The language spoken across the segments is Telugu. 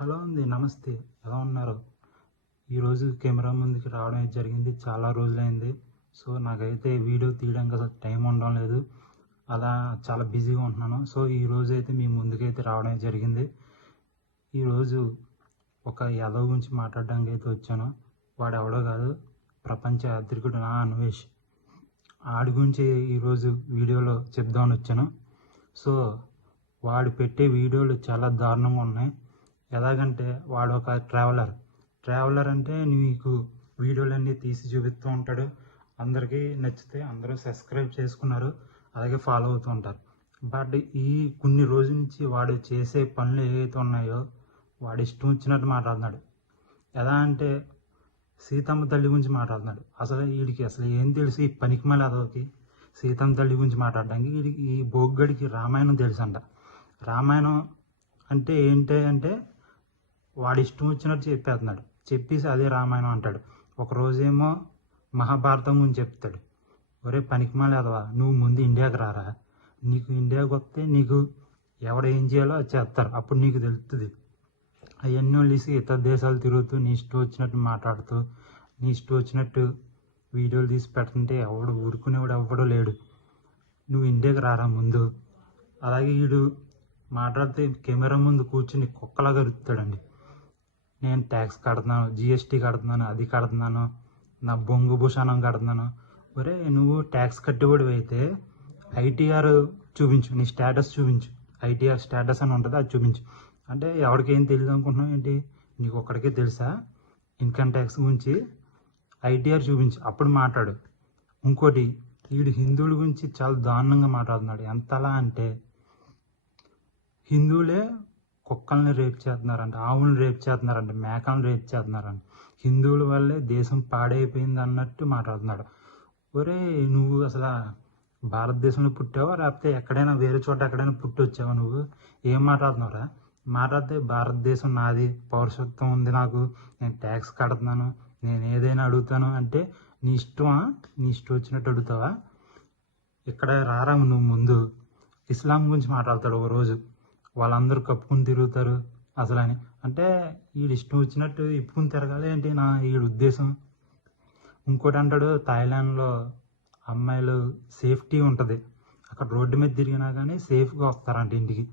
హలో అండి. నమస్తే. ఎలా ఉన్నారు? ఈరోజు కెమెరా ముందుకి రావడం జరిగింది. చాలా రోజులైంది. సో, నాకైతే వీడియో తీయడానికి అసలు టైం ఉండడం లేదు. అలా చాలా బిజీగా ఉంటున్నాను. సో, ఈరోజైతే మీ ముందుకైతే రావడం జరిగింది. ఈరోజు ఒక యాదవ్ గురించి మాట్లాడడానికి అయితే వచ్చాను. వాడెవడో కాదు, ప్రపంచ యాత్రికుడు నా అన్వేష్. ఆడి గురించి ఈరోజు వీడియోలో చెప్దామని వచ్చాను. సో, వాడు పెట్టే వీడియోలు చాలా దారుణంగా ఉన్నాయి. ఎలాగంటే వాడు ఒక ట్రావెలర్ అంటే నీకు వీడియోలన్నీ తీసి చూపిస్తూ ఉంటాడు. అందరికీ నచ్చితే అందరూ సబ్స్క్రైబ్ చేసుకున్నారు, అలాగే ఫాలో అవుతూ ఉంటారు. బట్ ఈ కొన్ని రోజుల నుంచి వాడు చేసే పనులు ఏవైతే ఉన్నాయో వాడు ఇష్టం వచ్చినట్టు మాట్లాడుతున్నాడు. ఎలా అంటే సీతమ్మ తల్లి గురించి మాట్లాడుతున్నాడు. అసలు వీడికి అసలు ఏం తెలుసు? ఈ పనికిమాలి అదోకి సీతమ్మ తల్లి గురించి మాట్లాడడానికి వీడికి, ఈ బొగ్గడికి రామాయణం తెలుసు అంట. రామాయణం అంటే ఏంటి అంటే వాడు ఇష్టం వచ్చినట్టు చెప్పేస్తున్నాడు. చెప్పేసి అదే రామాయణం అంటాడు. ఒకరోజేమో మహాభారతం గురించి చెప్తాడు. ఒరే పనికిమాలి అదవా, నువ్వు ముందు ఇండియాకి రారా, నీకు ఇండియాకి వస్తే నీకు ఎవడ ఏం చేయాలో అది చేస్తారు, అప్పుడు నీకు తెలుస్తుంది. అవన్నీ వదిలేసి ఇతర దేశాలు తిరుగుతూ నీ ఇష్టం వచ్చినట్టు మాట్లాడుతూ నీ ఇష్టం వచ్చినట్టు వీడియోలు తీసి పెడుతుంటే ఎవడు ఊరుకునేవాడు ఎవ్వడూ లేడు. నువ్వు ఇండియాకి రారా ముందు. అలాగే వీడు మాట్లాడితే కెమెరా ముందు కూర్చుని కుక్కలాగా అరుస్తాడండి. నేను ట్యాక్స్ కడుతున్నాను, జిఎస్టీ కడుతున్నాను, అది కడుతున్నాను, నా బొంగు భూషణం కడుతున్నాను. ఒరే నువ్వు ట్యాక్స్ కట్టేవాడు అయితే ఐటీఆర్ చూపించు, నీ స్టేటస్ చూపించు. ఐటీఆర్ స్టేటస్ అని ఉంటుంది, అది చూపించు. అంటే ఎవరికి ఏం తెలియదు అనుకుంటున్నావు ఏంటి? నీకు ఒక్కడికే తెలుసా ఇన్కమ్ ట్యాక్స్ గురించి? ఐటీఆర్ చూపించు, అప్పుడు మాట్లాడు. ఇంకోటి, వీడు హిందువుల గురించి చాలా దారుణంగా మాట్లాడుతున్నాడు. ఎంతలా అంటే హిందువులే కుక్కల్ని రేప్ చేస్తున్నారంట, ఆవులను రేప్ చేస్తున్నారంట, మేకలను రేప్ చేస్తున్నారంట, హిందువుల వల్లే దేశం పాడైపోయింది అన్నట్టు మాట్లాడుతున్నాడు. ఒరే నువ్వు అసలు భారతదేశంలో పుట్టావా లేకపోతే ఎక్కడైనా వేరే చోట ఎక్కడైనా పుట్టి వచ్చావా? నువ్వు ఏం మాట్లాడుతున్నావురా? మాట్లాడితే భారతదేశం నాది, పౌరసత్వం ఉంది నాకు, నేను ట్యాక్స్ కడుతున్నాను, నేను ఏదైనా అడుగుతాను అంటే నీ ఇష్టమా? నీ ఇష్టం వచ్చినట్టు అడుగుతావా? ఇక్కడ రారా నువ్వు ముందు. ఇస్లాం గురించి మాట్లాడతాడు ఒక రోజు, వాళ్ళందరూ కప్పుకుని తిరుగుతారు అసలు అని. అంటే వీడు ఇష్టం వచ్చినట్టు ఇప్పుకుని తిరగాలి ఏంటి నా వీడి ఉద్దేశం. ఇంకోటి అంటాడు, థాయిలాండ్లో అమ్మాయిలు సేఫ్టీ ఉంటుంది, అక్కడ రోడ్డు మీద తిరిగినా కానీ సేఫ్గా వస్తారంట ఇంటికి.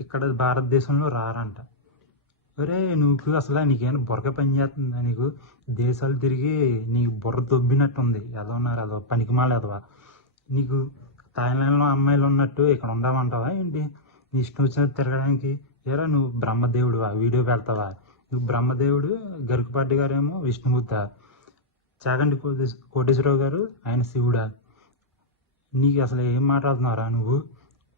ఇక్కడ భారతదేశంలో రారంట. ఒరే నువ్వు అసలు నీకేమైనా బుర్ర పని చేస్తుందా? నీకు దేశాలు తిరిగి నీకు బుర్ర దొబ్బినట్టుంది. ఎదవన్నారు అదవ పనికిమాలి ఎదవా. నీకు థాయిలాండ్లో అమ్మాయిలు ఉన్నట్టు ఇక్కడ ఉండమంటావా ఏంటి? నీ ఇష్టం వచ్చినట్టు తిరగడానికి. ఏరా నువ్వు బ్రహ్మదేవుడువా? వీడియో పెడతావా? నువ్వు బ్రహ్మదేవుడు, గరికపాటి గారేమో విష్ణుమూర్తి, చాగంటి కోటేశ్వరరావు గారు ఆయన శివుడా? నీకు అసలు ఏం మాట్లాడుతున్నారా నువ్వు?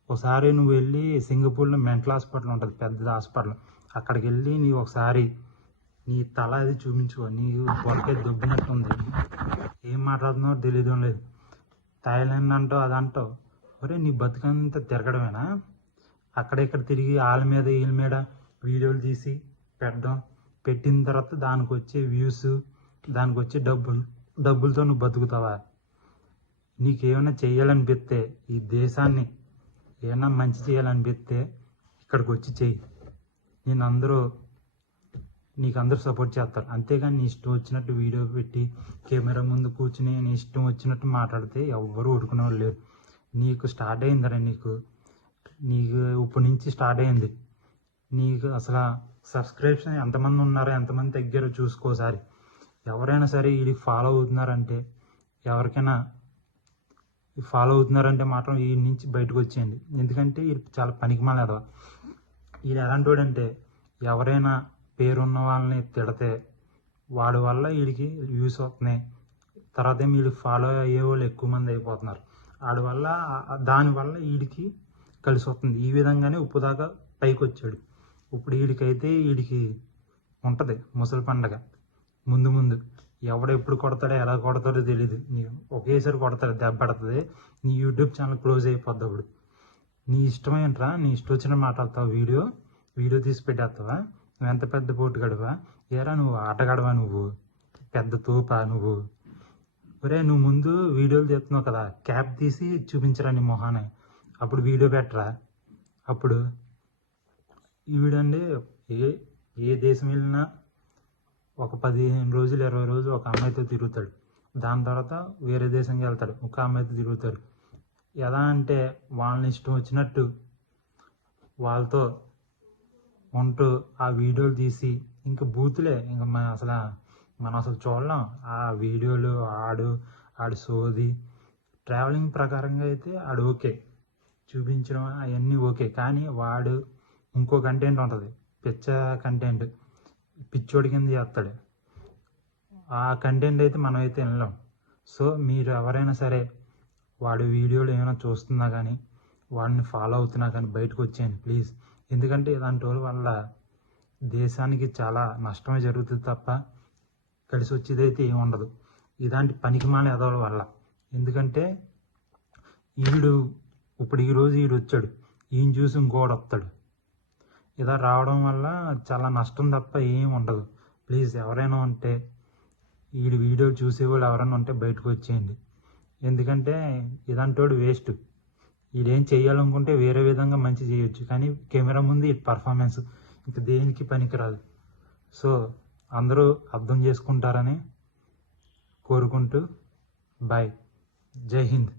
ఒకసారి నువ్వు వెళ్ళి సింగపూర్లో మెంటల్ హాస్పిటల్ ఉంటుంది, పెద్ద హాస్పిటల్, అక్కడికి వెళ్ళి నీవు ఒకసారి నీ తల అది చూపించుకో. నీకు బొరకే దొబ్బినట్టుంది. ఏం మాట్లాడుతున్నావో తెలియడం లేదు. థాయిలాండ్ అంటావు, అది అంటావు. ఒరే నీ బతుకంతా తిరగడమేనా? అక్కడ ఇక్కడ తిరిగి వాళ్ళ మీద వీళ్ళ మీద వీడియోలు తీసి పెట్టడం, పెట్టిన తర్వాత దానికి వచ్చే వ్యూస్, దానికి వచ్చే డబ్బులతో నువ్వు బతుకుతావా? నీకేమైనా చేయాలనిపిస్తే, ఈ దేశాన్ని ఏమైనా మంచి చేయాలనిపిస్తే ఇక్కడికి వచ్చి చెయ్యి. నీకు అందరూ సపోర్ట్ చేస్తారు. అంతేగాని నీ ఇష్టం వచ్చినట్టు వీడియో పెట్టి కెమెరా ముందు కూర్చుని నీ ఇష్టం వచ్చినట్టు మాట్లాడితే ఎవ్వరూ ఊరుకునే వాళ్ళు లేరు. నీకు స్టార్ట్ అయిందిరా, నీకు ఇప్పటి నుంచి స్టార్ట్ అయింది. నీకు అసలు సబ్స్క్రిప్షన్ ఎంతమంది ఉన్నారో ఎంతమంది తగ్గారో చూసుకోసారి. ఎవరైనా సరే వీడికి ఫాలో అవుతున్నారంటే, ఎవరికైనా ఫాలో అవుతున్నారంటే మాత్రం వీడి నుంచి బయటకు వచ్చేయండి. ఎందుకంటే వీడు చాలా పనికిమాలి అదవ. వీడు ఎలాంటి వాడంటే ఎవరైనా పేరున్న వాళ్ళని తిడితే వాడి వల్ల వీడికి వ్యూస్ వస్తున్నాయి, తర్వాత వీడు ఫాలో అయ్యే వాళ్ళు ఎక్కువ మంది అయిపోతున్నారు. దానివల్ల వీడికి కలిసి వస్తుంది. ఈ విధంగానే ఉప్పు దాకా పైకి వచ్చాడు. ఇప్పుడు వీడికి ఉంటుంది ముసలి పండగ. ముందు ఎవడెప్పుడు కొడతాడో ఎలా కొడతాడో తెలియదు. ఒకేసారి కొడతాడు, దెబ్బ పడుతుంది, నీ యూట్యూబ్ ఛానల్ క్లోజ్ అయిపోద్ది. అప్పుడు నీ ఇష్టమేంట్రా? నీ ఇష్టం వచ్చిన మాట్లాడతావు, వీడియో తీసి పెట్టేస్తావా? నువ్వు ఎంత పెద్ద పోటు గడవా? ఏరా నువ్వు ఆటగాడవా? నువ్వు పెద్ద తోపా నువ్వు? ఒరే నువ్వు ముందు వీడియోలు తీస్తున్నావు కదా, క్యాప్ తీసి చూపించరా నీ మొహాన్ని, అప్పుడు వీడియో పెట్టరా. అప్పుడు వీడండి ఏ దేశం వెళ్ళినా ఒక 15 రోజులు 20 రోజులు ఒక అమ్మాయితో తిరుగుతాడు. దాని తర్వాత వేరే దేశంకి వెళ్తాడు, ఒక అమ్మాయితో తిరుగుతాడు. ఎలా అంటే వాళ్ళని ఇష్టం వచ్చినట్టు వాళ్ళతో ఉంటూ ఆ వీడియోలు తీసి ఇంకా బూతులే, ఇంకా మనం అసలు చూడలేం ఆ వీడియోలు. ఆడు సోది ట్రావెలింగ్ ప్రకారంగా అయితే ఆడు ఓకే, చూపించడం అవన్నీ ఓకే. కానీ వాడు ఇంకో కంటెంట్ ఉంటుంది, పిచ్చ కంటెంట్, పిచ్చోడి కింద చేస్తాడు. ఆ కంటెంట్ అయితే మనం అయితే వినలేం. సో మీరు ఎవరైనా సరే వాడి వీడియోలు ఏమైనా చూస్తున్నా కానీ, వాడిని ఫాలో అవుతున్నా కానీ బయటకు వచ్చేయండి ప్లీజ్. ఎందుకంటే ఇలాంటి వాళ్ళ వల్ల దేశానికి చాలా నష్టమే జరుగుతుంది తప్ప కలిసి వచ్చేది అయితే ఏమి ఉండదు, ఇలాంటి పనికిమాల ఎదవల వల్ల. ఎందుకంటే ఇప్పుడు ఈరోజు ఈడు వచ్చాడు, ఈయన చూసి ఇంకోడు వస్తాడు. ఇలా రావడం వల్ల చాలా నష్టం తప్ప ఏం ఉండదు. ప్లీజ్ ఎవరైనా ఉంటే వీడి వీడియోలు చూసేవాళ్ళు ఎవరైనా ఉంటే బయటకు వచ్చేయండి. ఎందుకంటే ఇలాంటి వాడు వేస్ట్. వీడేం చేయాలనుకుంటే వేరే విధంగా మంచి చేయొచ్చు, కానీ కెమెరా ముందు ఈ పర్ఫార్మెన్స్ ఇంకా దేనికి పనికిరాదు. సో అందరూ అర్థం చేసుకుంటారని కోరుకుంటూ బాయ్, జై హింద్.